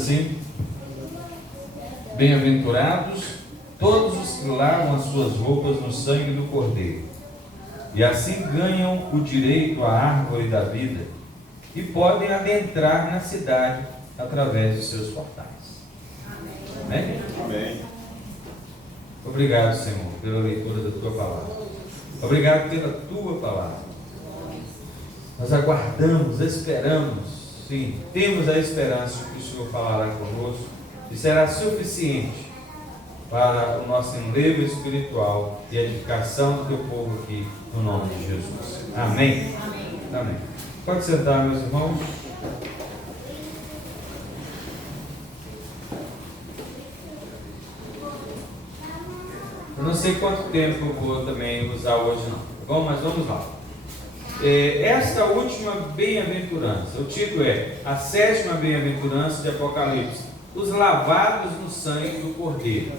assim: bem-aventurados todos os que lavam as suas roupas no sangue do Cordeiro, e assim ganham o direito à árvore da vida e podem adentrar na cidade através dos seus portais. Amém? Amém. Obrigado, Senhor, pela leitura da Tua palavra. Obrigado pela Tua palavra. Nós aguardamos, esperamos, sim, temos a esperança de que o Senhor falará conosco e será suficiente para o nosso enlevo espiritual e edificação do Teu povo aqui, no nome de Jesus. Amém? Amém. Amém. Pode sentar, meus irmãos. Eu não sei quanto tempo eu vou também usar hoje não, tá bom? Mas vamos lá. Esta última bem-aventurança, o título é a 7ª bem-aventurança de Apocalipse, os lavados no sangue do Cordeiro.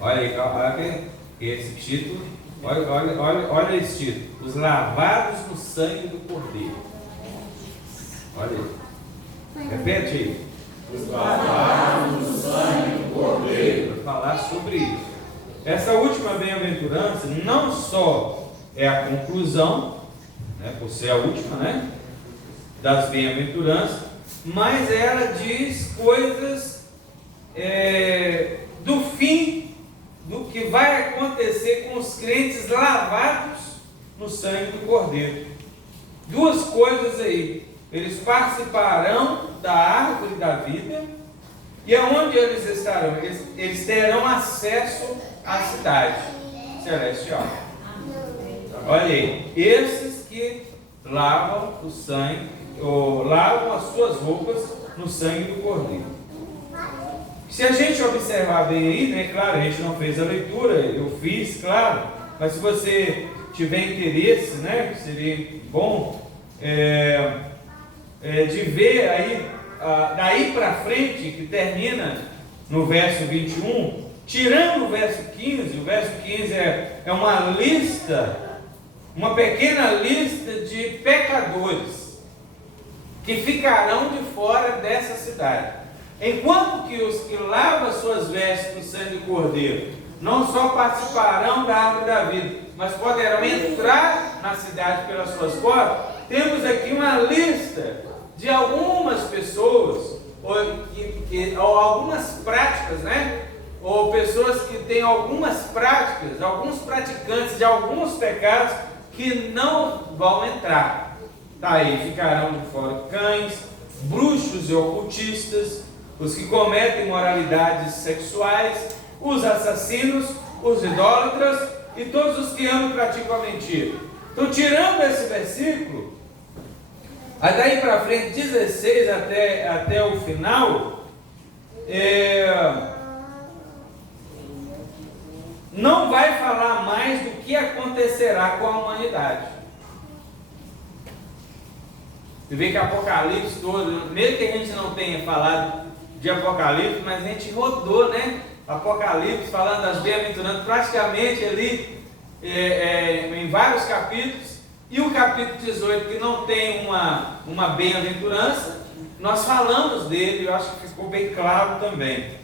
Olha aí, olha esse título, olha esse título, os lavados no sangue do Cordeiro. Olha aí, repete aí. Os lavados no sangue do Cordeiro. Para falar sobre isso. Essa última bem-aventurança não só é a conclusão, né, por ser a última, né, das bem-aventuranças, mas ela diz coisas do fim, do que vai acontecer com os crentes lavados no sangue do Cordeiro. Duas coisas aí: eles participarão da árvore da vida, e aonde eles estarão? Eles terão acesso à cidade celestial. Olha aí, esses que lavam o sangue, ou lavam as suas roupas no sangue do Cordeiro. Se a gente observar bem aí, né, claro, a gente não fez a leitura, eu fiz, claro, mas se você tiver interesse, né, seria bom de ver aí, daí para frente, que termina no verso 21, tirando o verso 15, o verso 15 é uma lista, uma pequena lista de pecadores que ficarão de fora dessa cidade. Enquanto que os que lavam suas vestes no sangue do Cordeiro não só participarão da árvore da vida, mas poderão entrar na cidade pelas suas portas, temos aqui uma lista de algumas pessoas, ou algumas práticas, né? Ou pessoas que têm algumas práticas, alguns praticantes de alguns pecados que não vão entrar. Tá aí, ficarão de fora cães, bruxos e ocultistas, os que cometem imoralidades sexuais, os assassinos, os idólatras e todos os que amam e praticam a mentira. Então, tirando esse versículo, aí daí para frente, 16 até o final, não vai falar mais do que acontecerá com a humanidade. Você vê que Apocalipse todo, mesmo que a gente não tenha falado de Apocalipse, mas a gente rodou, né? Apocalipse falando das bem-aventuranças praticamente ali em vários capítulos, e o capítulo 18 que não tem uma bem-aventurança, nós falamos dele, eu acho que ficou bem claro também.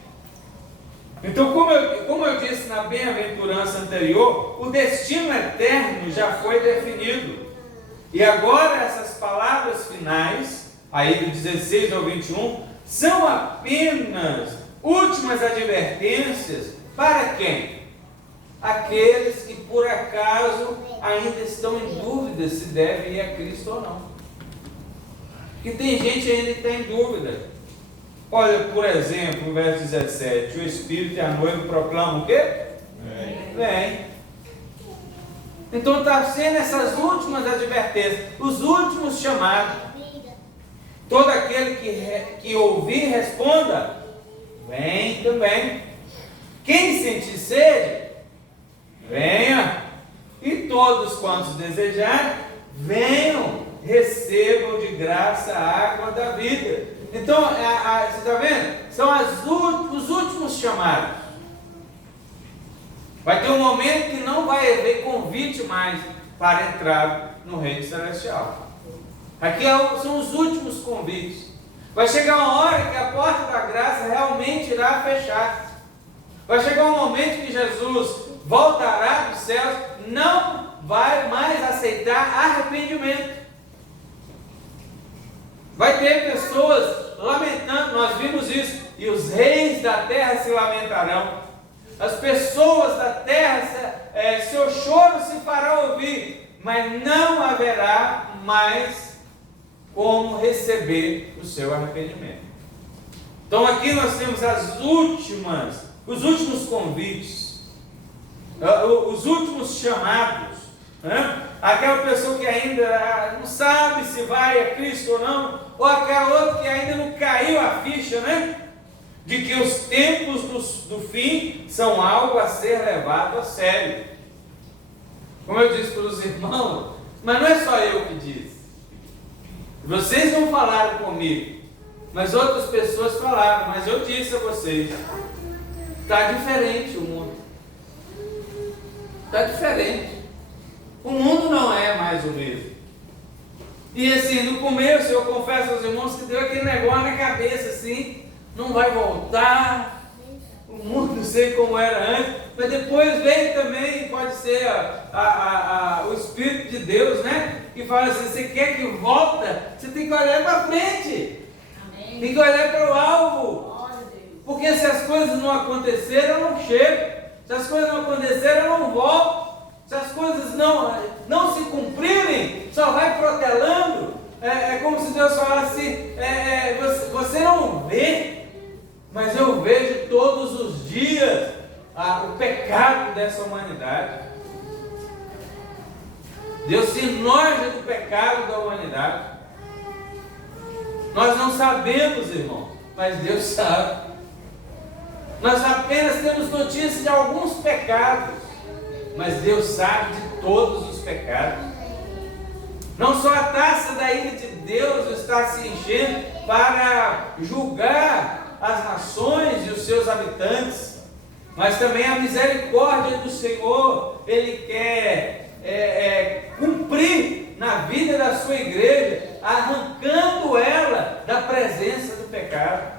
Então, como eu disse na bem-aventurança anterior, o destino eterno já foi definido. E agora essas palavras finais, aí do 16 ao 21, são apenas últimas advertências para quem? Aqueles que por acaso ainda estão em dúvida se devem ir a Cristo ou não. Porque tem gente ainda que está em dúvida. Olha, por exemplo, o verso 17, o Espírito e a noiva proclamam o quê? Vem. Então está sendo essas últimas advertências, os últimos chamados. Todo aquele que ouvir, responda, vem também. Quem sentir sede, venha. E todos quantos desejarem, venham, recebam de graça a água da vida. Então, você está vendo? São os últimos chamados. Vai ter um momento que não vai haver convite mais para entrar no reino celestial. Aqui são os últimos convites. Vai chegar uma hora que a porta da graça realmente irá fechar. Vai chegar um momento que Jesus voltará dos céus, não vai mais aceitar arrependimento. Vai ter pessoas lamentando, nós vimos isso, e os reis da terra se lamentarão. As pessoas da terra, seu choro se fará ouvir, mas não haverá mais como receber o seu arrependimento. Então aqui nós temos os últimos convites, os últimos chamados, né? Aquela pessoa que ainda não sabe se vai a Cristo ou não, ou aquela outra que ainda não caiu a ficha, né? De que os tempos do fim são algo a ser levado a sério. Como eu disse para os irmãos, mas não é só eu que disse. Vocês não falaram comigo, mas outras pessoas falaram, mas eu disse a vocês, está diferente o mundo. Está diferente. O mundo não é mais o mesmo. E assim, no começo eu confesso aos irmãos que deu aquele negócio na cabeça assim, não vai voltar, o mundo não sei como era antes, mas depois veio também, pode ser o Espírito de Deus, né? Que fala assim, você quer que volta, você tem que olhar para frente. Amém. Tem que olhar para o alvo. Porque se as coisas não aconteceram, eu não chego. Se as coisas não aconteceram, eu não volto. Se as coisas não se cumprirem, só vai protelando. É como se Deus falasse, você não vê, mas eu vejo todos os dias o pecado dessa humanidade. Deus se enoja do pecado da humanidade. Nós não sabemos, irmão, mas Deus sabe. Nós apenas temos notícia de alguns pecados, mas Deus sabe de todos os pecados. Não só a taça da ira de Deus está se enchendo para julgar as nações e os seus habitantes, mas também a misericórdia do Senhor, Ele quer cumprir na vida da sua igreja, arrancando ela da presença do pecado.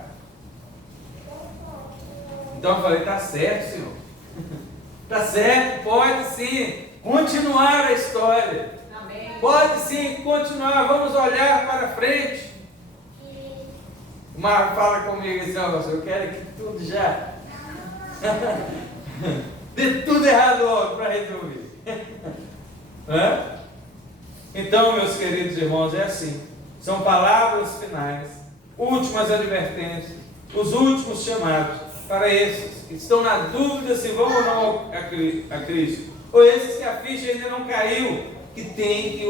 Então eu falei, está certo, Senhor. Está certo, pode sim continuar a história. Amém. Pode sim continuar, vamos olhar para frente. O Marco fala comigo assim, eu quero que tudo já dê tudo errado logo para resolver. Então, meus queridos irmãos, é assim. São palavras finais, últimas advertências, os últimos chamados para esses que estão na dúvida se vão ou não a Cristo, ou esses que a ficha ainda não caiu, que tem que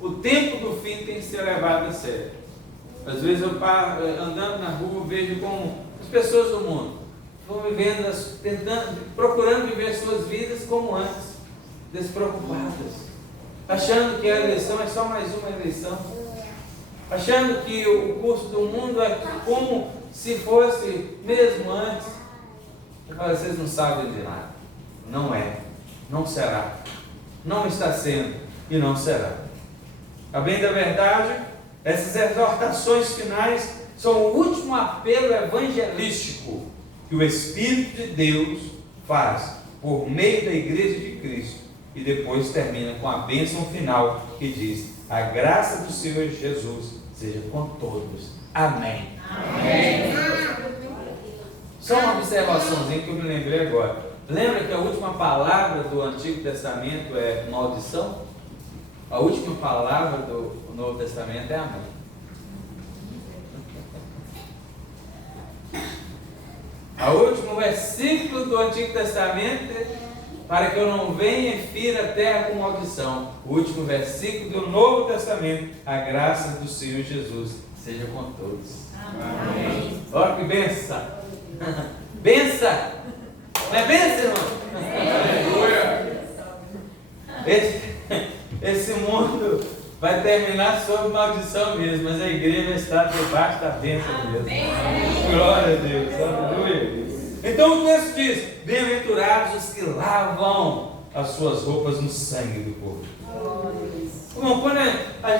o tempo do fim tem que ser levado a sério. Às vezes eu paro, andando na rua, vejo como as pessoas do mundo vão vivendo, procurando viver suas vidas como antes, despreocupadas, achando que a eleição é só mais uma eleição, achando que o curso do mundo é como se fosse mesmo antes. Eu falo, vocês não sabem de nada. Não é, não será, não está sendo e não será. A bem da verdade, essas exortações finais são o último apelo evangelístico que o Espírito de Deus faz por meio da Igreja de Cristo, e depois termina com a bênção final que diz: a graça do Senhor Jesus seja com todos. Amém. Amém. Só uma observaçãozinha que eu me lembrei agora. Lembra que a última palavra do Antigo Testamento é maldição? A última palavra do Novo Testamento é amém. O último versículo do Antigo Testamento é: para que eu não venha e fira a terra com maldição. O último versículo do Novo Testamento: a graça do Senhor Jesus seja com todos. Amém. Olha que benção. Benção. Não é benção, irmão? Aleluia. Esse mundo vai terminar sob maldição mesmo, mas a igreja está debaixo da bênção mesmo. Glória a Deus. Aleluia. Então o texto diz: bem-aventurados os que lavam as suas roupas no sangue do Cordeiro. Bom, quando a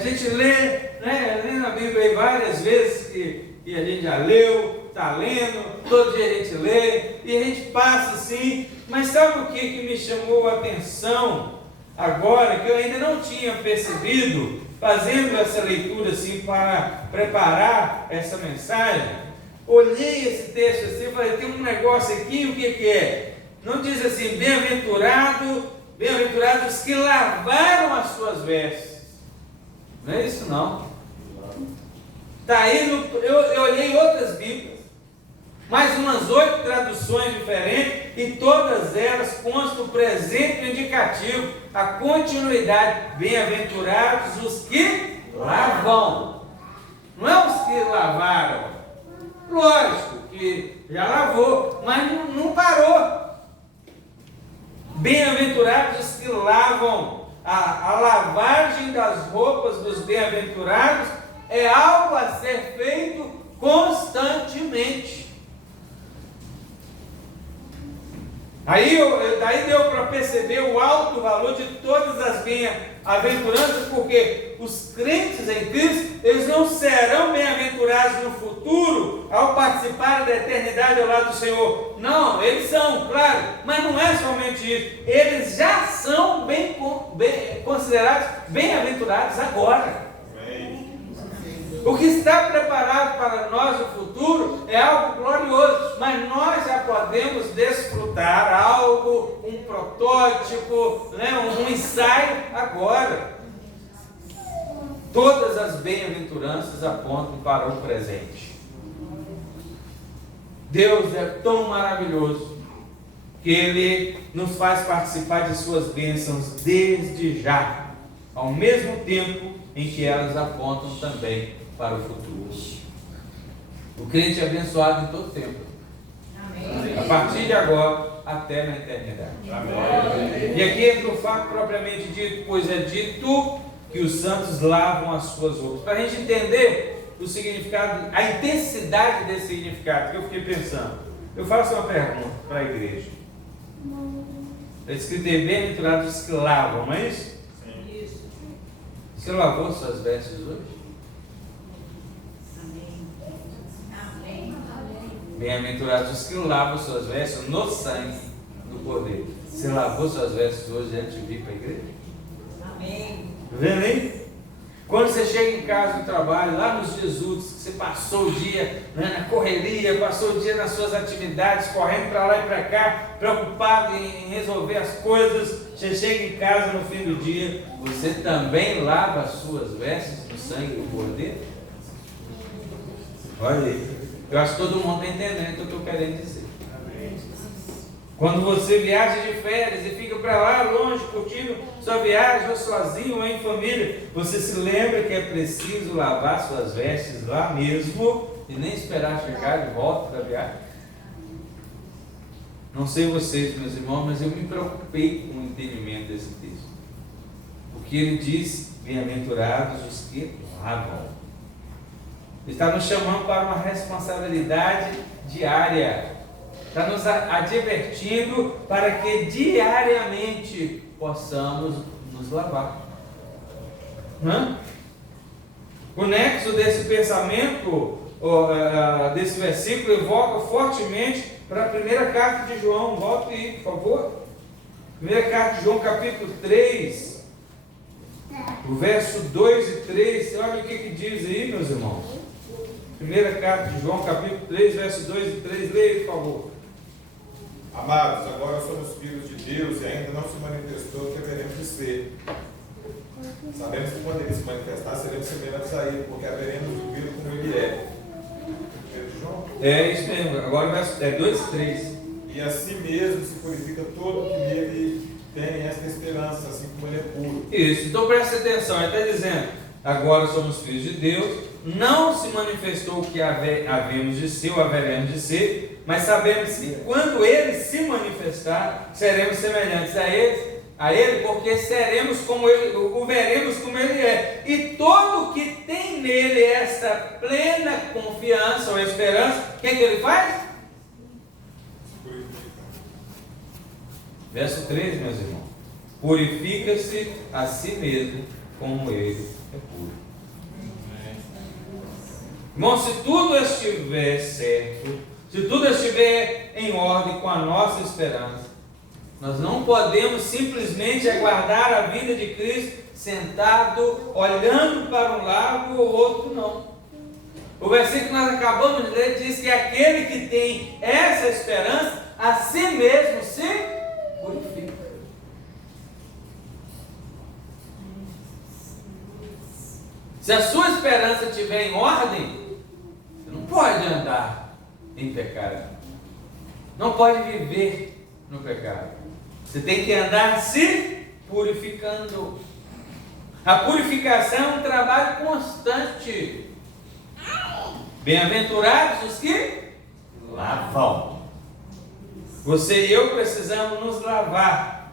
gente lê né, lendo a Bíblia aí várias vezes, que a gente já leu, está lendo, todo dia a gente lê, e a gente passa assim, mas sabe o que me chamou a atenção agora, que eu ainda não tinha percebido, fazendo essa leitura assim para preparar essa mensagem? Olhei esse texto assim e falei, tem um negócio aqui, o que é? Não diz assim, bem-aventurados que lavaram as suas vestes. Não é isso não. Está aí, eu olhei em outras Bíblias, mais umas 8 traduções diferentes, e todas elas constam o presente e o indicativo, a continuidade. Bem-aventurados os que lavam. Não é os que lavaram. Lógico que já lavou, mas não parou. Bem-aventurados os que lavam. A lavagem das roupas dos bem-aventurados é algo a ser feito constantemente. Daí deu para perceber o alto valor de todas as bem-aventuranças, porque os crentes em Cristo, eles não serão bem-aventurados no futuro, ao participar da eternidade ao lado do Senhor. Não, eles são, claro, mas não é somente isso. Eles já são considerados bem-aventurados agora. O que está preparado para nós no futuro é algo glorioso, mas nós já podemos desfrutar algo, um protótipo, né, um ensaio agora. Todas as bem-aventuranças apontam para o presente. Deus é tão maravilhoso que Ele nos faz participar de suas bênçãos desde já, ao mesmo tempo em que elas apontam também para o futuro. O crente é abençoado em todo tempo. Amém. A partir de agora, até na eternidade. Amém. E aqui entra o fato propriamente dito, pois é dito que os santos lavam as suas roupas. Para a gente entender o significado, a intensidade desse significado, que eu fiquei pensando, eu faço uma pergunta para a igreja. Está escrito aí, bem-aventurados que lavam, não é isso? Sim. Isso. Você lavou suas vestes hoje? Bem-aventurados os que lavam suas vestes no sangue do Cordeiro. Você lavou suas vestes hoje antes de vir para a igreja? Amém. Está vendo aí? Quando você chega em casa do trabalho, lá nos dias úteis, que você passou o dia, né, na correria, passou o dia nas suas atividades, correndo para lá e para cá, preocupado em resolver as coisas, você chega em casa no fim do dia, você também lava as suas vestes no sangue do Cordeiro? Olha aí. Eu acho que todo mundo está entendendo o que eu estou querendo dizer. Amém. Quando você viaja de férias e fica para lá longe, curtindo sua viagem, ou sozinho ou em família, você se lembra que é preciso lavar suas vestes lá mesmo e nem esperar chegar de volta da viagem? Não sei vocês, meus irmãos, mas eu me preocupei com o entendimento desse texto. Porque ele diz, bem-aventurados os que lavam. Está nos chamando para uma responsabilidade diária. Está nos advertindo para que diariamente possamos nos lavar. O nexo desse pensamento, desse versículo, evoca fortemente para a primeira carta de João. Volte aí, por favor. Primeira carta de João, capítulo 3, o verso 2 e 3. Olha o que diz aí, meus irmãos. Primeira carta de João, capítulo 3, verso 2 e 3, leia, por favor. Amados, agora somos filhos de Deus e ainda não se manifestou o que haveremos de ser. Sabemos que quando Ele se manifestar, seremos semelhantes a Ele, porque haveremos de vê-lo como Ele é. João? É isso mesmo, agora o verso 2 e 3. E assim mesmo se purifica todo que nele tem esta esperança, assim como Ele é puro. Isso, então presta atenção, ele está dizendo, agora somos filhos de Deus, não se manifestou o que havemos de ser ou haveremos de ser, mas sabemos que quando Ele se manifestar, seremos semelhantes a Ele, porque seremos como Ele, o veremos como Ele é. E todo que tem nele essa plena confiança ou esperança, o que Ele faz? Verso 3, meus irmãos. Purifica-se a si mesmo como Ele é puro. Irmão, se tudo estiver certo, se tudo estiver em ordem com a nossa esperança, nós não podemos simplesmente aguardar a vinda de Cristo sentado, olhando para um lado ou outro, não. O versículo que nós acabamos de ler diz que aquele que tem essa esperança, a si mesmo se purifica. Se a sua esperança estiver em ordem, você não pode andar em pecado. Não pode viver no pecado. Você tem que andar se purificando. A purificação é um trabalho constante. Bem-aventurados os que lavam. Você e eu precisamos nos lavar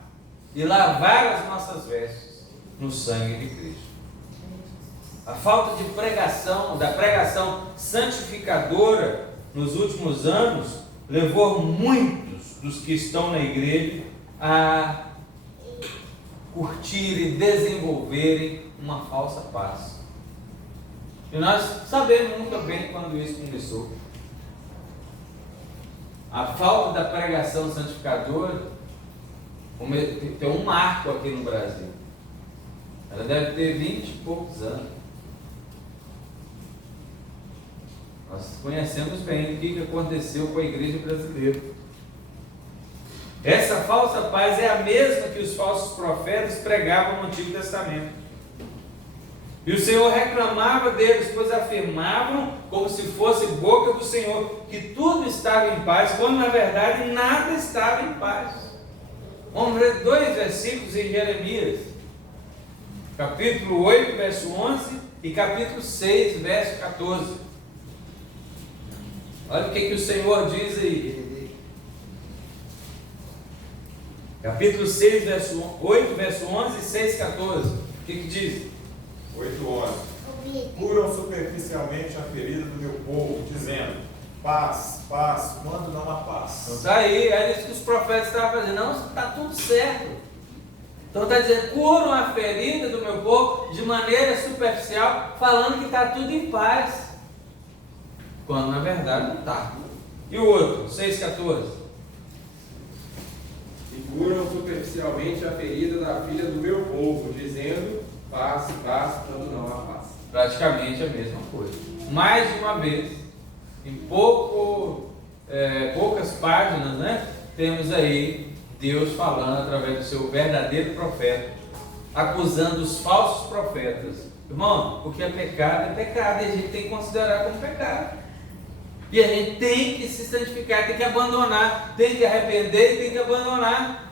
e lavar as nossas vestes no sangue de Cristo. A falta de pregação, da pregação santificadora nos últimos anos, levou muitos dos que estão na igreja a curtir e desenvolverem uma falsa paz. E nós sabemos muito bem quando isso começou. A falta da pregação santificadora tem um marco aqui no Brasil. Ela deve ter 20 e poucos anos. Nós conhecemos bem o que aconteceu com a igreja brasileira. Essa falsa paz é a mesma que os falsos profetas pregavam no Antigo Testamento. E o Senhor reclamava deles, pois afirmavam, como se fosse boca do Senhor, que tudo estava em paz, quando na verdade nada estava em paz. Vamos ler 2 versículos em Jeremias, capítulo 8, verso 11 e capítulo 6, verso 14. Olha o que o Senhor diz aí. Capítulo 6, verso 8, verso 11 e 6, 14. O que diz? 8:11. Curam superficialmente a ferida do meu povo, dizendo: paz, paz, quando não há paz. Então está aí, é isso que os profetas estavam fazendo. Não, está tudo certo. Então está dizendo: curam a ferida do meu povo de maneira superficial, falando que está tudo em paz, quando na verdade não está. E o outro, 6,14. E curam superficialmente a ferida da filha do meu povo, dizendo: paz, paz, quando não há paz. Praticamente a mesma coisa. Mais de uma vez, em poucas páginas, né, temos aí Deus falando através do seu verdadeiro profeta, acusando os falsos profetas. Irmão, o que é pecado, e a gente tem que considerar como pecado. E a gente tem que se santificar, tem que abandonar, tem que arrepender e tem que abandonar.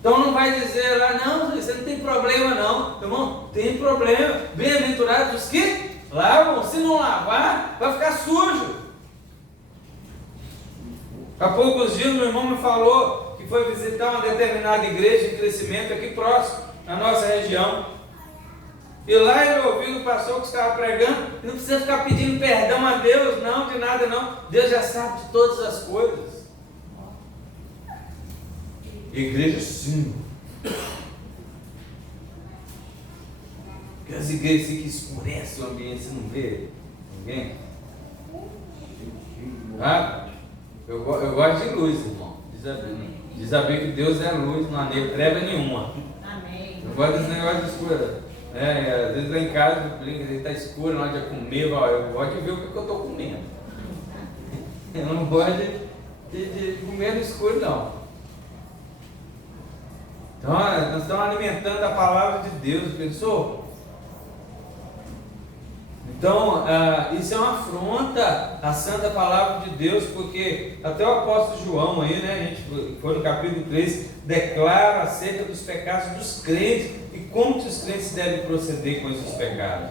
Então não vai dizer lá: não, você não tem problema não. Irmão, tem problema. Bem-aventurados os que lavam. Se não lavar, vai ficar sujo. Há poucos dias meu irmão me falou que foi visitar uma determinada igreja em crescimento aqui próximo, na nossa região. E lá ele ouviu o pastor que estava pregando: não precisa ficar pedindo perdão a Deus, não, de nada não. Deus já sabe de todas as coisas. Igreja sim. Porque as igrejas que escurecem o ambiente, você não vê ninguém? Ah, eu gosto de luz, irmão. Diz a Bíblia que Deus é luz, não há treva nenhuma. Amém. Eu gosto desse negócio de escura. Às vezes lá em casa eu brinco, ele está escuro na hora de comer, eu gosto de ver o que eu estou comendo. Eu não gosto de comer no escuro, não. Então, nós estamos alimentando a palavra de Deus, pensou? Então, isso é uma afronta à santa palavra de Deus, porque até o apóstolo João aí, né, a gente foi no capítulo 3, declara acerca dos pecados dos crentes e como que os crentes devem proceder com esses pecados.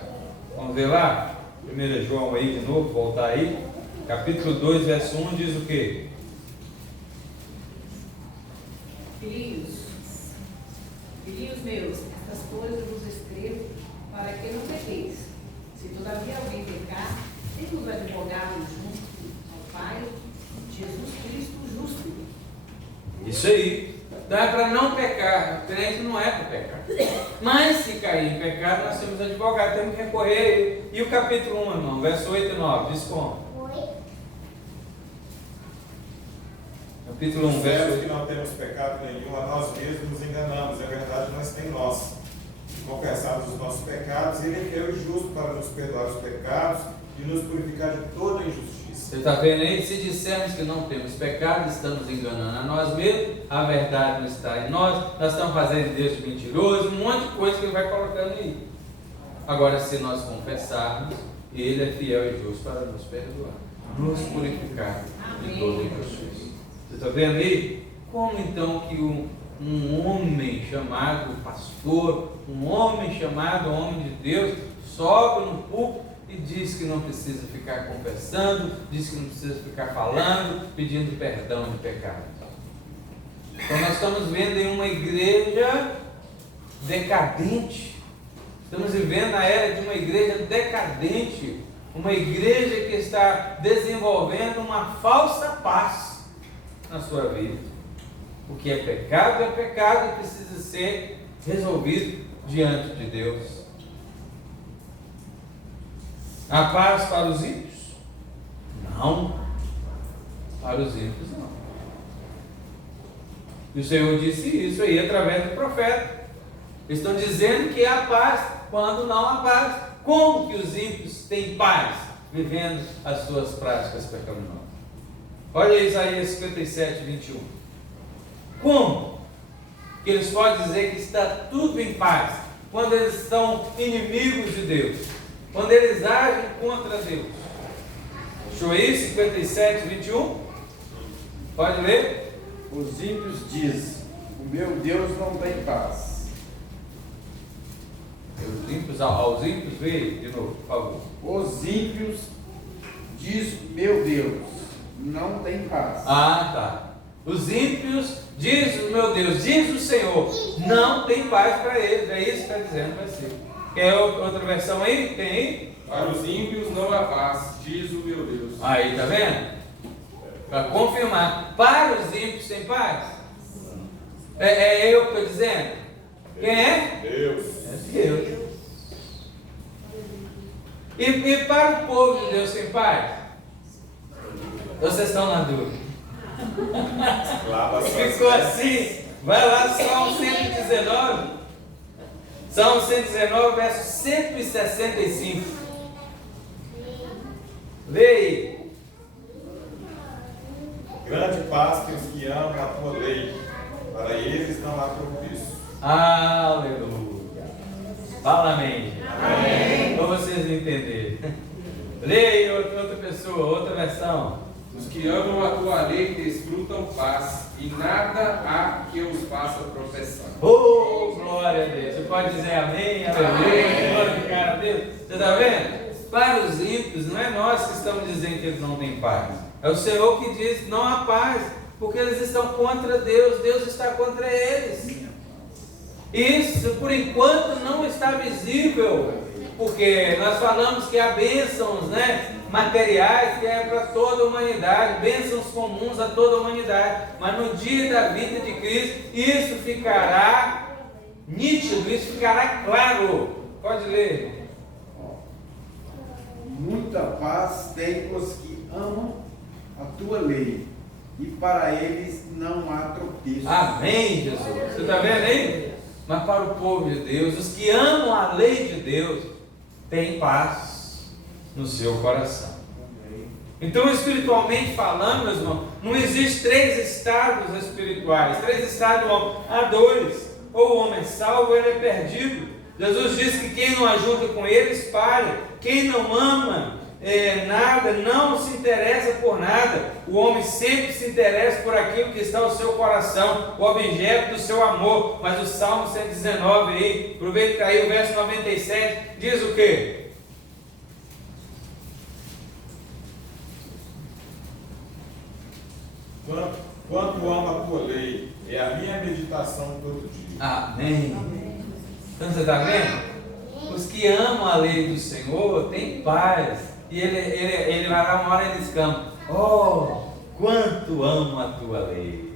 Vamos ver lá? 1 João aí de novo, voltar aí. Capítulo 2, verso 1 diz o quê? Filhinhos meus, estas coisas vos escrevo para que não pequeis. Se todavia alguém pecar, temos o advogado justo ao Pai, Jesus Cristo justo. Isso aí. Então é para não pecar. O crente não é para pecar. Mas se cair em pecado, nós temos advogado, temos que recorrer a ele. E o capítulo 1, irmão, verso 8 e 9, diz como? Capítulo 1, verso Dizemos 8. que não temos pecado nenhum, a nós mesmos nos enganamos, e a verdade não está em nós. Se confessarmos os nossos pecados, Ele é fiel e justo para nos perdoar os pecados e nos purificar de toda injustiça. Você está vendo aí? Se dissermos que não temos pecado, estamos enganando a nós mesmos, a verdade não está em nós estamos fazendo Deus de mentiroso, um monte de coisa que Ele vai colocando aí. Agora, se nós confessarmos, Ele é fiel e justo para nos perdoar, nos purificar de toda injustiça. Você está vendo aí? Como então que um homem chamado pastor, um homem chamado homem de Deus, sobe no púlpito e diz que não precisa ficar confessando, diz que não precisa ficar falando, pedindo perdão de pecado? Então nós estamos vendo em uma igreja decadente. Estamos vivendo a era de uma igreja decadente, uma igreja que está desenvolvendo uma falsa paz na sua vida. O que é pecado e precisa ser resolvido diante de Deus. Há paz para os ímpios? Não. Para os ímpios não. E o Senhor disse isso aí através do profeta. Eles estão dizendo que há paz quando não há paz. Como que os ímpios têm paz? Vivendo as suas práticas pecaminosas. Olha Isaías 57, 21. Como que eles podem dizer que está tudo em paz quando eles são inimigos de Deus? Quando eles agem contra Deus? Juízes 57, 21. Pode ler? Os ímpios dizem: o meu Deus não tem paz. Aos ímpios, veio de novo, por favor. Os ímpios diz: meu Deus não tem paz. Ah, tá. Os ímpios, diz o meu Deus, diz o Senhor, não tem paz para eles. É isso que está dizendo o versículo. Quer outra versão aí? Tem aí? Para os ímpios não há paz, diz o meu Deus. Aí, tá vendo? Para confirmar, para os ímpios tem paz? É eu que estou dizendo? Quem é? Deus. É Deus. E para o povo de Deus tem paz? Vocês estão na dúvida? Lava suas Ficou mãos. assim. Vai lá, Salmo 119. Salmo 119, verso 165. Lê aí. Grande paz que os que amam a tua lei, para eles não há tropeço. Aleluia. Fala amém. Amém. Para vocês entenderem. Lê aí outra pessoa, outra versão. Os que amam a tua lei desfrutam paz, e nada há que os faça tropeçar. Oh, glória a Deus. Você pode dizer amém, aleluia, glorificar a Deus. Você está vendo? Para os ímpios, não é nós que estamos dizendo que eles não têm paz. É o Senhor que diz que não há paz, porque eles estão contra Deus, Deus está contra eles. Isso, por enquanto, não está visível, porque nós falamos que há bênçãos, materiais, que é para toda a humanidade, bênçãos comuns a toda a humanidade, mas no dia da vinda de Cristo, isso ficará nítido, isso ficará claro. Pode ler. Muita paz tem os que amam a tua lei, e para eles não há tropeço. Amém, Jesus. Você está vendo aí? Mas para o povo de Deus, os que amam a lei de Deus, têm paz no seu coração. Então, espiritualmente falando, meus irmãos, não existe 3 estados espirituais, 3 estados do homem. Há 2. Ou o homem é salvo, ou ele é perdido. Jesus disse que quem não ajunta com ele, espalha. Quem não ama nada, não se interessa por nada. O homem sempre se interessa por aquilo que está no seu coração, o objeto do seu amor. Mas o Salmo 119 aí, aproveita aí o verso 97, diz o quê? Quanto amo a tua lei, é a minha meditação todo dia. Amém. Então você está vendo? Os que amam a lei do Senhor têm paz. E ele vai lá uma hora e eles cantam: oh, quanto amo a tua lei.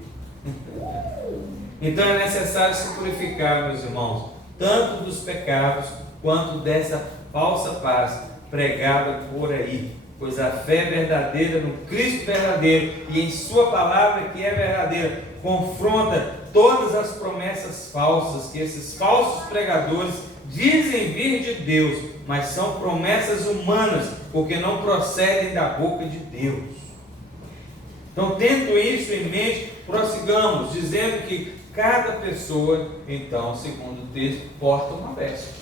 Então é necessário se purificar, meus irmãos, tanto dos pecados quanto dessa falsa paz pregada por aí, pois a fé verdadeira no Cristo verdadeiro e em sua palavra que é verdadeira confronta todas as promessas falsas que esses falsos pregadores dizem vir de Deus, mas são promessas humanas, porque não procedem da boca de Deus. Então, tendo isso em mente, prossigamos, dizendo que cada pessoa, então, segundo o texto, porta uma veste.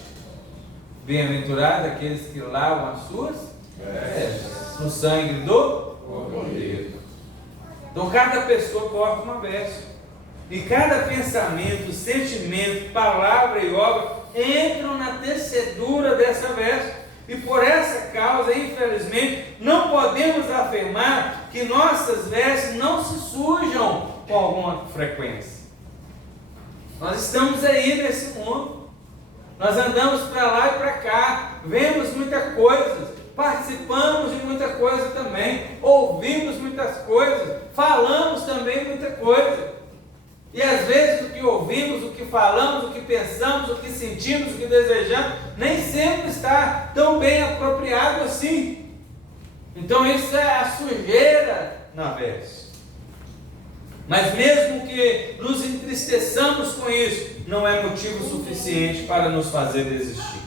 Bem-aventurado aqueles que lavam as suas vestes no sangue do Cordeiro. Então, cada pessoa porta uma veste. E cada pensamento, sentimento, palavra e obra entram na tecedura dessa veste. E por essa causa, infelizmente, não podemos afirmar que nossas vestes não se sujam com alguma frequência. Nós estamos aí nesse mundo. Nós andamos para lá e para cá, vemos muita coisa, participamos de muita coisa também, ouvimos muitas coisas, falamos também muita coisa. E às vezes o que ouvimos, o que falamos, o que pensamos, o que sentimos, o que desejamos, nem sempre está tão bem apropriado assim. Então isso é a sujeira na veste. Mas mesmo que nos entristeçamos com isso, não é motivo suficiente para nos fazer desistir.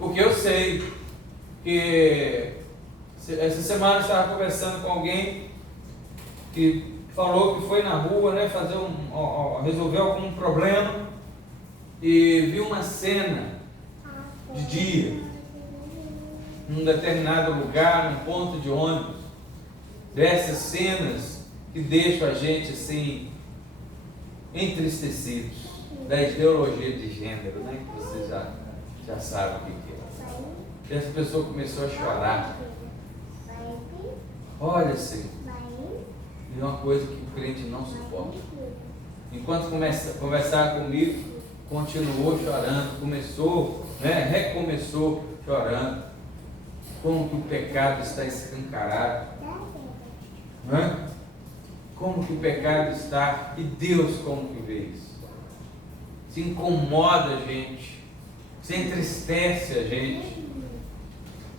Porque eu sei que essa semana eu estava conversando com alguém que falou que foi na rua, né, resolver algum problema e viu uma cena de dia num determinado lugar, num ponto de ônibus, dessas cenas que deixam a gente assim entristecidos, da ideologia de gênero, né, que você já sabe o que é. E essa pessoa começou a chorar. Olha, Senhor, é uma coisa que o crente não suporta. Enquanto começa a conversar comigo, continuou chorando, recomeçou chorando. Como que o pecado está escancarado, não é? Como que o pecado está, e Deus como que vê isso? Se incomoda a gente, se entristece a gente.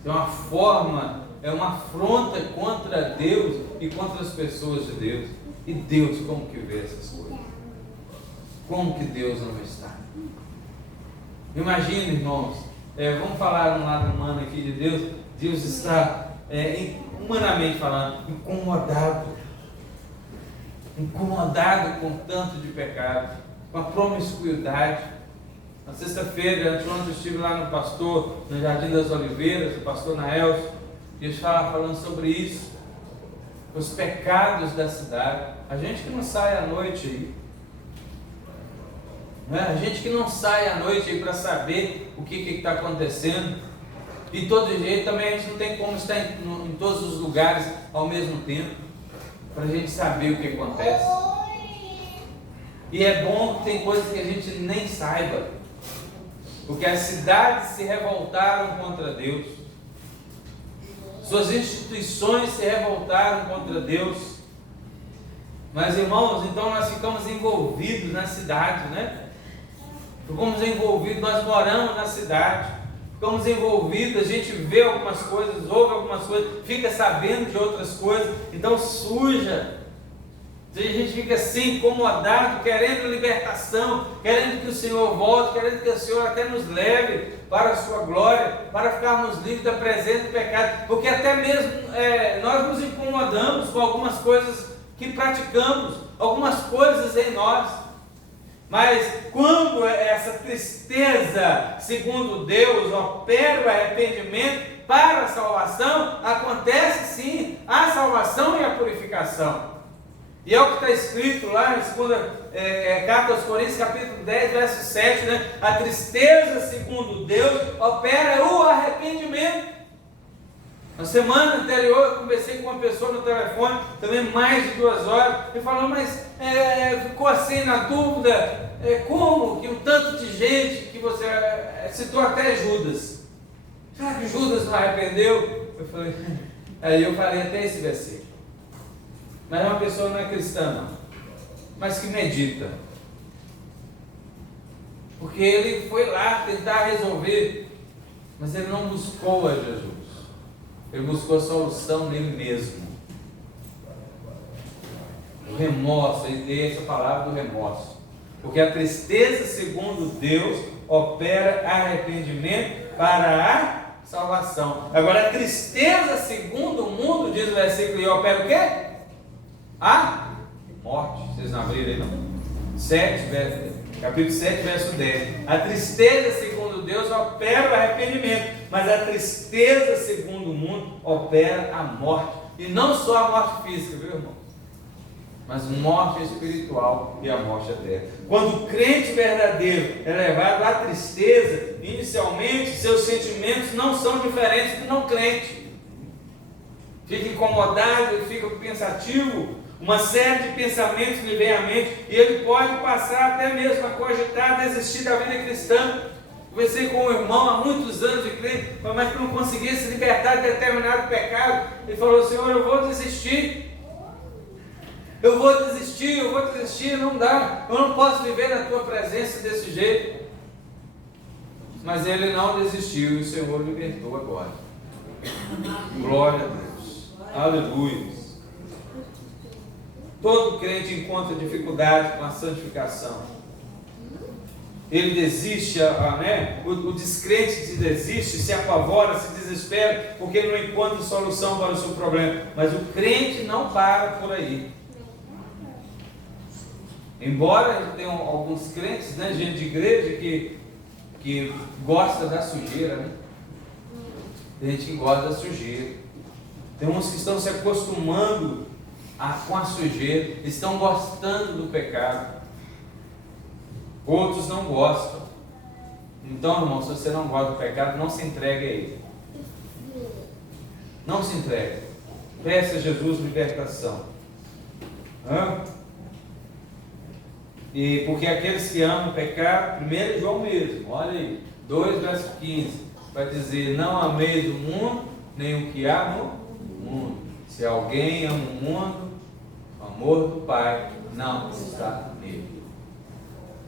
É uma forma, é uma afronta contra Deus e contra as pessoas de Deus. E Deus como que vê essas coisas? Como que Deus não está? Imagina, irmãos, vamos falar no lado humano aqui de Deus. Deus está, humanamente falando, incomodado com tanto de pecado, com a promiscuidade. Na sexta-feira, anteontem, eu estive lá no Jardim das Oliveiras, o pastor Naelson, e eles estavam falando sobre isso, os pecados da cidade. A gente que não sai à noite aí, a gente que não sai à noite aí para saber o que está acontecendo, e de todo jeito também a gente não tem como estar em todos os lugares ao mesmo tempo, para a gente saber o que acontece. E é bom que tem coisas que a gente nem saiba, porque as cidades se revoltaram contra Deus, suas instituições se revoltaram contra Deus. Mas, irmãos, então nós ficamos envolvidos na cidade, né? Ficamos envolvidos, nós moramos na cidade, ficamos envolvidos, a gente vê algumas coisas, ouve algumas coisas, fica sabendo de outras coisas, então suja. A gente fica assim, incomodado, querendo libertação, querendo que o Senhor volte, querendo que o Senhor até nos leve para a sua glória, para ficarmos livres da presença do pecado, porque até mesmo nós nos incomodamos com algumas coisas que praticamos, algumas coisas em nós. Mas quando essa tristeza, segundo Deus, opera o arrependimento para a salvação, acontece sim a salvação e a purificação. E é o que está escrito lá em 2 Carta aos Coríntios, capítulo 10, verso 7, né? A tristeza, segundo Deus, opera o arrependimento. Na semana anterior, eu conversei com uma pessoa no telefone, também mais de 2 horas, e falou, mas ficou assim na dúvida, como que um tanto de gente, que você citou até Judas, será que Judas não arrependeu? Aí eu falei até esse versículo. Mas uma pessoa não é cristã, não. mas que medita. Porque ele foi lá tentar resolver, mas ele não buscou a Jesus. Ele buscou a solução nele mesmo. O remorso, ele tem essa palavra do remorso. Porque a tristeza, segundo Deus, opera arrependimento para a salvação. Agora, a tristeza, segundo o mundo, diz o versículo, e opera o quê? A morte. Vocês não abriram aí, não? Capítulo 7, verso 10. A tristeza, segundo Deus, opera o arrependimento, mas a tristeza, segundo o mundo, opera a morte. E não só a morte física, viu, irmão? Mas morte espiritual e a morte eterna. Quando o crente verdadeiro é levado à tristeza, inicialmente seus sentimentos não são diferentes do não crente. Fica incomodado, ele fica pensativo, uma série de pensamentos lhe vem à mente, e ele pode passar até mesmo a cogitar desistir da vida cristã. Conversei com um irmão há muitos anos de crente, mas que não conseguia se libertar de determinado pecado. Ele falou: Senhor, eu vou desistir, não dá, eu não posso viver na tua presença desse jeito. Mas ele não desistiu e o Senhor o libertou agora. Glória a Deus, aleluia. Todo crente encontra dificuldade com a santificação. Ele desiste, o descrente desiste, se apavora, se desespera, porque ele não encontra solução para o seu problema. Mas o crente não para por aí. Embora tenham alguns crentes, gente de igreja que gosta da sujeira, né? Tem gente que gosta da sujeira. Tem uns que estão se acostumando com a sujeira, estão gostando do pecado. Outros não gostam. Então, irmão, se você não gosta do pecado, não se entregue a ele. Não se entregue. Peça a Jesus libertação. E porque aqueles que amam o pecado, primeiro João mesmo, olha aí, 2 verso 15, vai dizer: não ameis o mundo, nem o que há no mundo. Se alguém ama o mundo, o amor do Pai não está nele.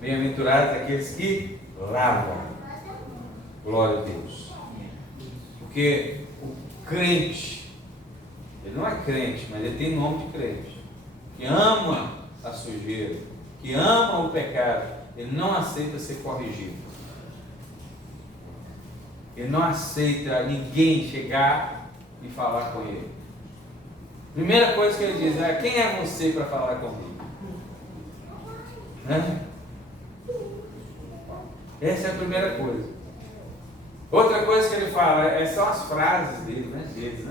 Bem-aventurados aqueles que lavam. Glória a Deus. Porque o crente, ele não é crente, mas ele tem nome de crente, que ama a sujeira, que ama o pecado, ele não aceita ser corrigido. Ele não aceita ninguém chegar e falar com ele. Primeira coisa que ele diz é: quem é você para falar comigo? Essa é a primeira coisa. Outra coisa que ele fala são as frases dele, deles.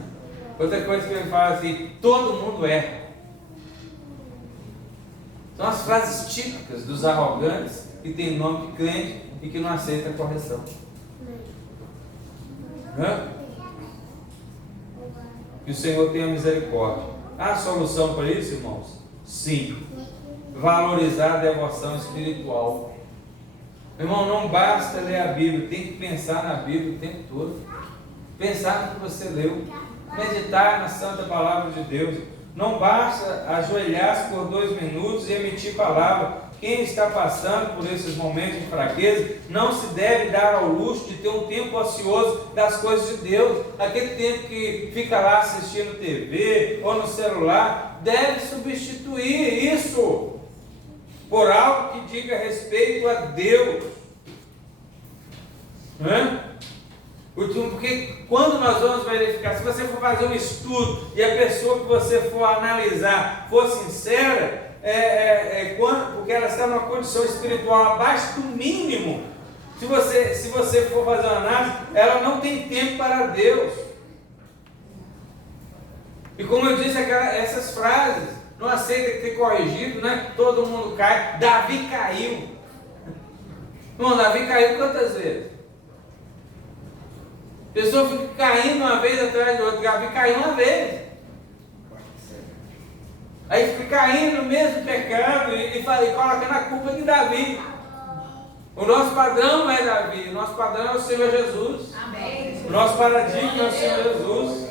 Outra coisa que ele fala assim: todo mundo erra. São as frases típicas dos arrogantes que tem nome de crente e que não aceita a correção. Que o Senhor tenha misericórdia. Há solução para isso, irmãos? Sim. Valorizar a devoção espiritual. Irmão, não basta ler a Bíblia, tem que pensar na Bíblia o tempo todo. Pensar no que você leu. Meditar na santa palavra de Deus. Não basta ajoelhar-se por 2 minutos e emitir palavra. Quem está passando por esses momentos de fraqueza não se deve dar ao luxo de ter um tempo ocioso das coisas de Deus. Aquele tempo que fica lá assistindo TV ou no celular, deve substituir isso por algo que diga respeito a Deus. Porque quando nós vamos verificar, se você for fazer um estudo e a pessoa que você for analisar for sincera, porque ela está numa condição espiritual abaixo do mínimo, se você for fazer uma análise, ela não tem tempo para Deus. E como eu disse, essas frases, não aceita ter corrigido, todo mundo cai. Davi caiu. Irmão, Davi caiu quantas vezes? A pessoa fica caindo uma vez atrás de outra. Davi caiu uma vez. Aí fica caindo no mesmo pecado e colocando a culpa de Davi. O nosso padrão não é Davi, o nosso padrão é o Senhor Jesus. Amém. O nosso paradigma é o Senhor Jesus.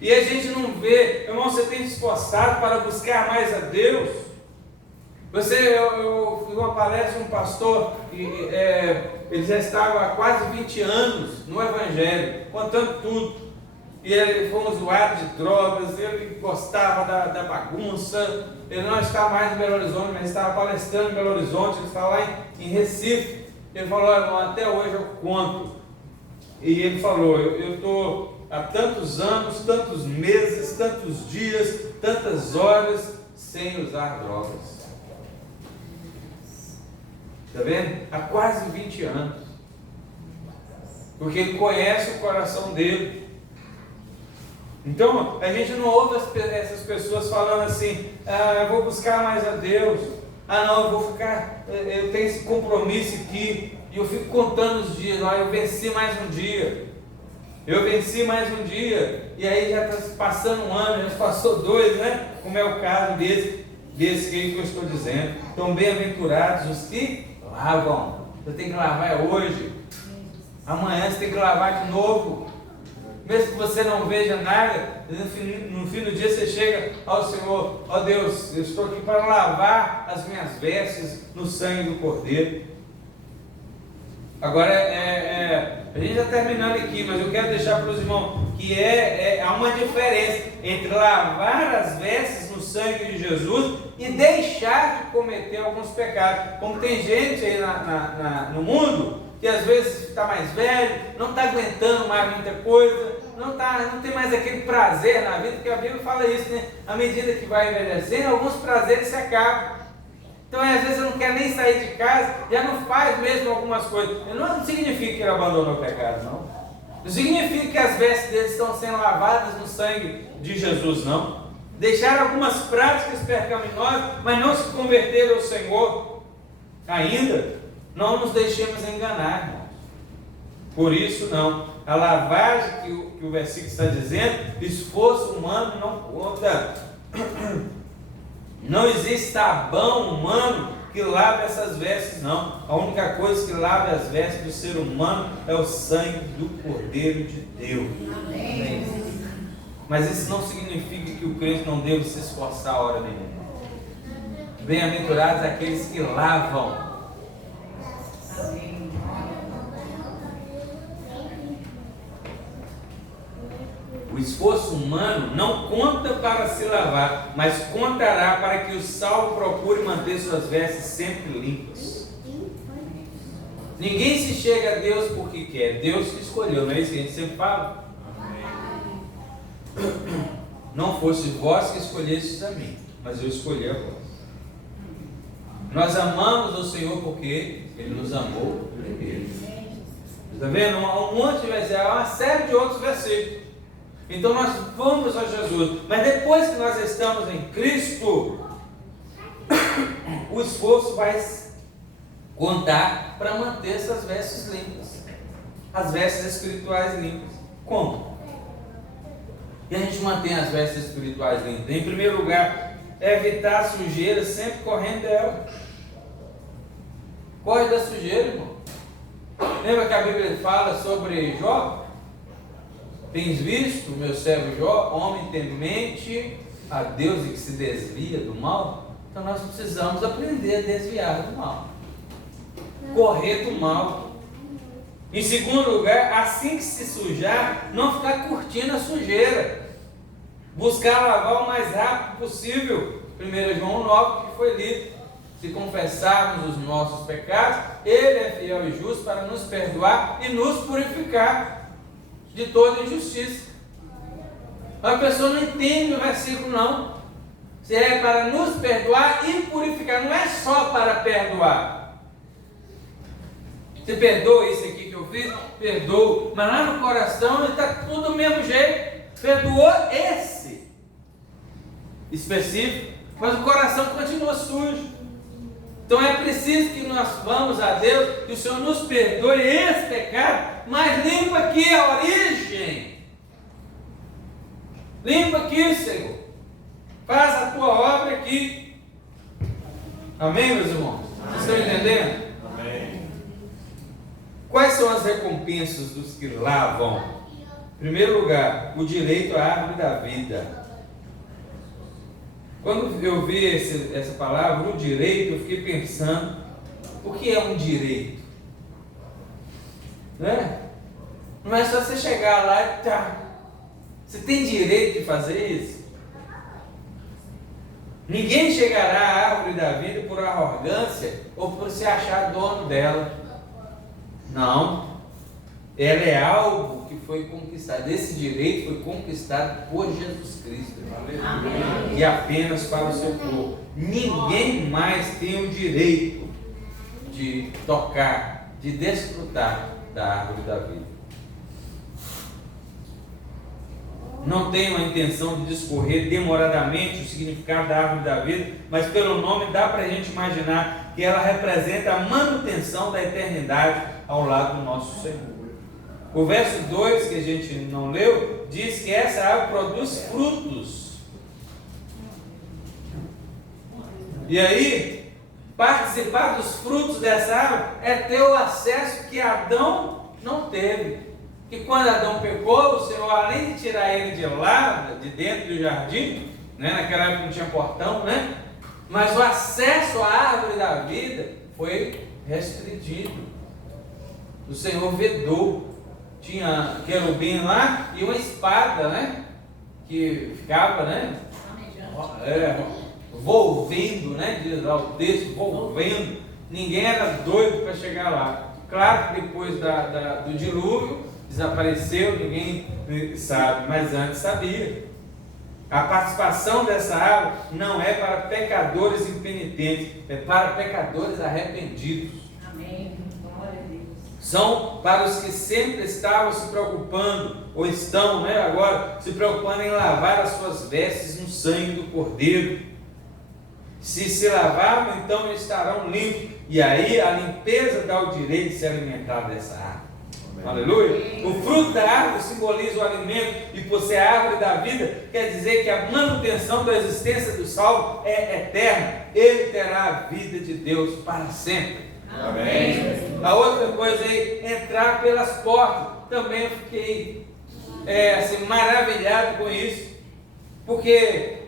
E a gente não vê, irmão, você tem se esforçado para buscar mais a Deus. Eu fui uma palestra de um pastor, ele já estava há quase 20 anos no Evangelho, contando tudo. E ele foi um usuário de drogas, ele gostava da bagunça, ele não estava mais em Belo Horizonte, mas estava palestrando em Belo Horizonte, ele estava lá em Recife. Ele falou: olha, até hoje eu conto. E ele falou: eu estou há tantos anos, tantos meses, tantos dias, tantas horas sem usar drogas. Está vendo? Há quase 20 anos. Porque ele conhece o coração dele. Então, a gente não ouve essas pessoas falando assim: eu vou buscar mais a Deus. Não, eu tenho esse compromisso aqui. E eu fico contando os dias. Eu venci mais um dia. Eu venci mais um dia. E aí já está passando um ano, já passou 2, né? Como é o caso desse que eu estou dizendo. Então, bem-aventurados os que lavam. Você tem que lavar hoje. Amanhã você tem que lavar de novo. Mesmo que você não veja nada, no fim do dia você chega ao Senhor: ó Deus, eu estou aqui para lavar as minhas vestes no sangue do Cordeiro. Agora, a gente está terminando aqui, mas eu quero deixar para os irmãos que há uma diferença entre lavar as vestes no sangue de Jesus e deixar de cometer alguns pecados. Como tem gente aí no mundo que às vezes está mais velho, não está aguentando mais muita coisa, não tem mais aquele prazer na vida, porque a Bíblia fala isso, né? À medida que vai envelhecendo, alguns prazeres se acabam. Então, às vezes, eu não quero nem sair de casa, já não faz mesmo algumas coisas. Não significa que ele abandonou o pecado, não. Não significa que as vestes dele estão sendo lavadas no sangue de Jesus, não. Deixaram algumas práticas pecaminosas, mas não se converteram ao Senhor ainda. Não nos deixemos enganar, irmãos. Por isso, não. A lavagem que o versículo está dizendo, esforço humano não conta. Não existe sabão humano que lave essas vestes, não. A única coisa que lava as vestes do ser humano é o sangue do Cordeiro de Deus. Amém. Mas isso não significa que o crente não deve se esforçar a hora nenhuma. Bem-aventurados aqueles que lavam. O esforço humano não conta para se lavar, mas contará para que o salvo procure manter suas vestes sempre limpas. Ninguém se chega a Deus porque quer, Deus que escolheu, não é isso que a gente sempre fala? Não fosse vós que escolhestes a mim, mas eu escolhi a vós. Nós amamos o Senhor porque Ele nos amou primeiro. Está vendo? Um monte de versículos, uma série de outros versículos. Então nós vamos a Jesus, mas depois que nós estamos em Cristo, o esforço vai contar para manter essas vestes limpas, as vestes espirituais limpas. Como? E a gente mantém as vestes espirituais limpas? Em primeiro lugar, evitar a sujeira sempre correndo dela. Corre da sujeira, irmão. Lembra que a Bíblia fala sobre Jó? Tens visto, meu servo Jó, homem temente a Deus e que se desvia do mal? Então nós precisamos aprender a desviar do mal, correr do mal. Em segundo lugar, assim que se sujar, não ficar curtindo a sujeira, buscar lavar o mais rápido possível. 1 João 9, que foi lido: se confessarmos os nossos pecados, Ele é fiel e justo para nos perdoar e nos purificar de toda injustiça. A pessoa não entende o versículo, não. Se é para nos perdoar e purificar, não é só para perdoar. Você perdoa isso aqui que eu fiz? Perdoa. Mas lá no coração está tudo do mesmo jeito. Perdoou esse específico, mas o coração continua sujo. Então é preciso que nós vamos a Deus, que o Senhor nos perdoe esse pecado, mas limpa aqui a origem. Limpa aqui, Senhor. Faz a tua obra aqui. Amém, meus irmãos? Vocês estão entendendo? Amém. Quais são as recompensas dos que lavam? Em primeiro lugar, o direito à árvore da vida. Quando eu vi essa palavra, o direito, eu fiquei pensando, o que é um direito? Né? Não é só você chegar lá e tá. Você tem direito de fazer isso? Ninguém chegará à árvore da vida por arrogância ou por se achar dono dela. Não. Ela é algo que foi conquistado. Esse direito foi conquistado por Jesus Cristo. Amém. E apenas para o seu povo. Ninguém mais tem o direito de tocar, de desfrutar da árvore da vida. Não tenho a intenção de discorrer demoradamente o significado da árvore da vida, mas pelo nome dá para a gente imaginar que ela representa a manutenção da eternidade ao lado do nosso Senhor. O verso 2, que a gente não leu, diz que essa árvore produz frutos. E aí, participar dos frutos dessa árvore é ter o acesso que Adão não teve. Que quando Adão pecou, o Senhor, além de tirar ele de lá, de dentro do jardim, né, naquela época não tinha portão, né? Mas o acesso à árvore da vida foi restringido. O Senhor vedou. Tinha querubim lá e uma espada, né? Que ficava, né? Volvendo, né? Diz lá o texto, volvendo. Ninguém era doido para chegar lá. Claro que depois do dilúvio desapareceu, ninguém sabe, mas antes sabia. A participação dessa árvore não é para pecadores impenitentes, é para pecadores arrependidos. Amém. Glória a Deus. São para os que sempre estavam se preocupando, ou estão, né, agora, se preocupando em lavar as suas vestes no sangue do Cordeiro. Se lavavam, então eles estarão limpos. E aí a limpeza dá o direito de se alimentar dessa árvore. Aleluia. O fruto da árvore simboliza o alimento, e por ser a árvore da vida, quer dizer que a manutenção da existência do salvo é eterna. Ele terá a vida de Deus para sempre. Amém. A outra coisa é entrar pelas portas. Também eu fiquei assim, maravilhado com isso, porque,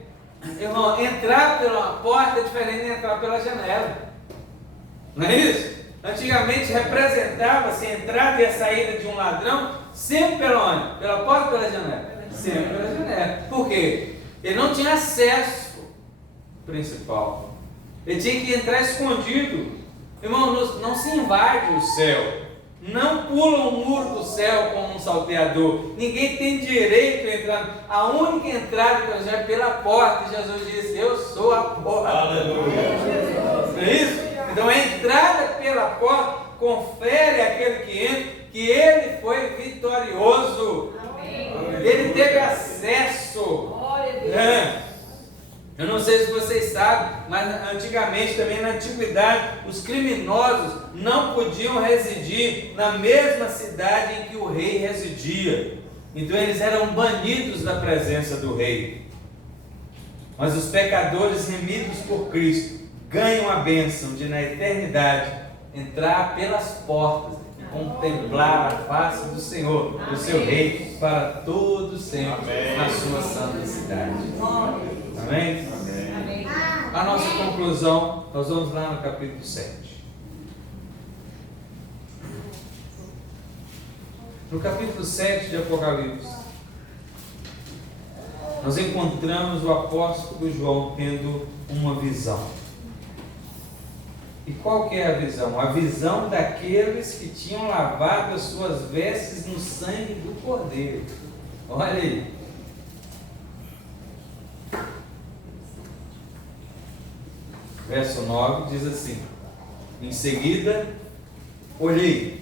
irmão, entrar pela porta é diferente de entrar pela janela. Não é isso? Antigamente representava-se a entrada e a saída de um ladrão sempre pela onde? Pela porta ou pela janela? Sempre pela janela. Por quê? Ele não tinha acesso principal. Ele tinha que entrar escondido. Irmão, não se invade o céu. Não pula o muro do céu como um salteador. Ninguém tem direito a entrar. A única entrada que é pela porta. E Jesus disse: eu sou a porta. Aleluia. Não é isso? Então a entrada pela porta confere àquele que entra que ele foi vitorioso. Amém. Ele teve acesso. Glória a Deus. Eu não sei se vocês sabem, mas antigamente, também na antiguidade, os criminosos não podiam residir na mesma cidade em que o rei residia. Então eles eram banidos da presença do rei. Mas os pecadores remidos por Cristo ganham a bênção de, na eternidade, entrar pelas portas e contemplar a face do Senhor, do seu rei, para todo sempre, na sua santa cidade. Amém? Amém. A nossa conclusão, nós vamos lá no capítulo 7. No capítulo 7 de Apocalipse, nós encontramos o apóstolo João tendo uma visão. E qual que é a visão? A visão daqueles que tinham lavado as suas vestes no sangue do Cordeiro. Olha aí. Verso 9 diz assim: em seguida, olhei.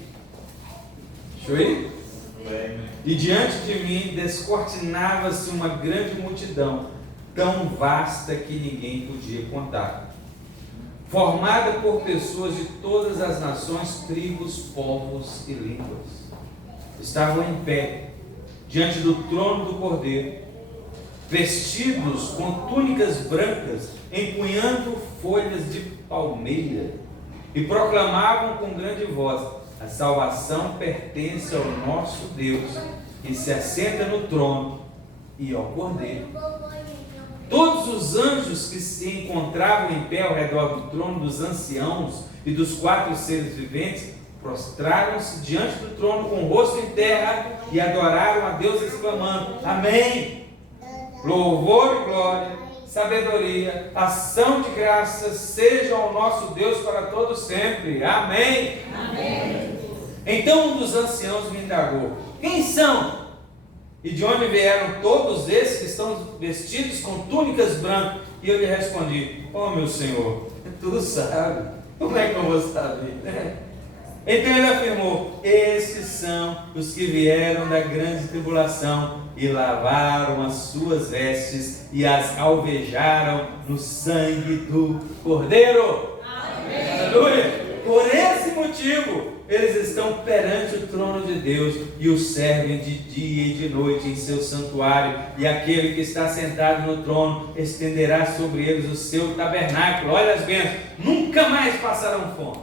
Deixa eu ir? E diante de mim descortinava-se uma grande multidão, tão vasta que ninguém podia contar, formada por pessoas de todas as nações, tribos, povos e línguas. Estavam em pé, diante do trono do Cordeiro, vestidos com túnicas brancas, empunhando folhas de palmeira, e proclamavam com grande voz: a salvação pertence ao nosso Deus, que se assenta no trono, e ao Cordeiro. Todos os anjos que se encontravam em pé ao redor do trono dos anciãos e dos 4 seres viventes prostraram-se diante do trono com o rosto em terra e adoraram a Deus exclamando: Amém! Louvor e glória, sabedoria, ação de graças sejam ao nosso Deus para todos sempre. Amém! Amém. Então um dos anciãos me indagou: Quem são? E de onde vieram todos esses que estão vestidos com túnicas brancas? E eu lhe respondi: Oh meu Senhor, tu sabe. Como é que eu vou saber, né? Então ele afirmou: Esses são os que vieram da grande tribulação e lavaram as suas vestes e as alvejaram no sangue do Cordeiro. Amém. Aleluia! Por esse motivo eles estão perante o trono de Deus e o servem de dia e de noite em seu santuário, e aquele que está sentado no trono estenderá sobre eles o seu tabernáculo. Olha as bênçãos: nunca mais passarão fome,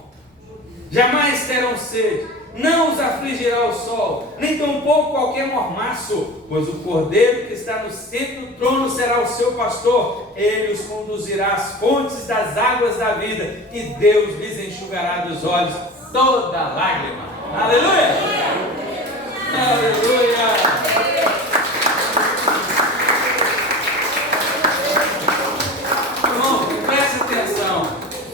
jamais terão sede, não os afligirá o sol, nem tampouco qualquer mormaço, pois o Cordeiro que está no centro do trono será o seu pastor. Ele os conduzirá às fontes das águas da vida, e Deus lhes enxugará dos olhos toda lágrima. Aleluia! Aleluia! Irmão, preste atenção.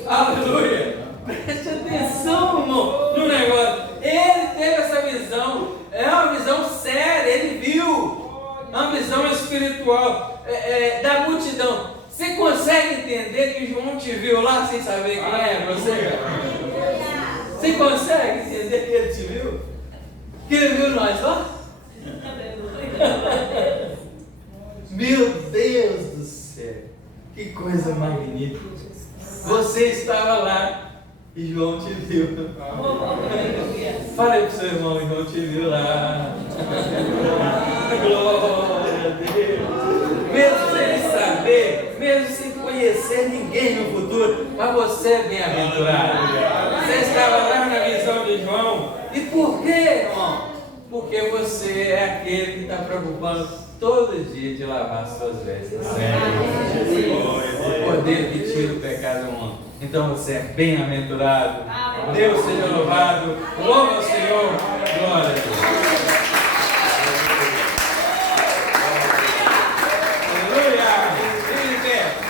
Aleluia! Preste atenção, irmão, no negócio. Ele teve essa visão, é uma visão séria, ele viu, uma visão espiritual da multidão. Você consegue entender que João te viu lá sem saber quem é você? Você consegue entender que ele te viu? Que ele viu nós lá? Meu Deus do céu, que coisa magnífica. Você estava lá e João te viu. Fala aí pro seu irmão: João te viu lá. Glória a Deus. Mesmo sem saber, mesmo sem conhecer ninguém no futuro, mas você é bem-aventurado. Você estava lá na visão de João. E por quê, irmão? Porque você é aquele que está preocupando todo dia de lavar suas vestes. O Cordeiro que tira o pecado do mundo. Então você é bem-aventurado. Deus seja louvado. Louva ao Senhor. Glória a Deus.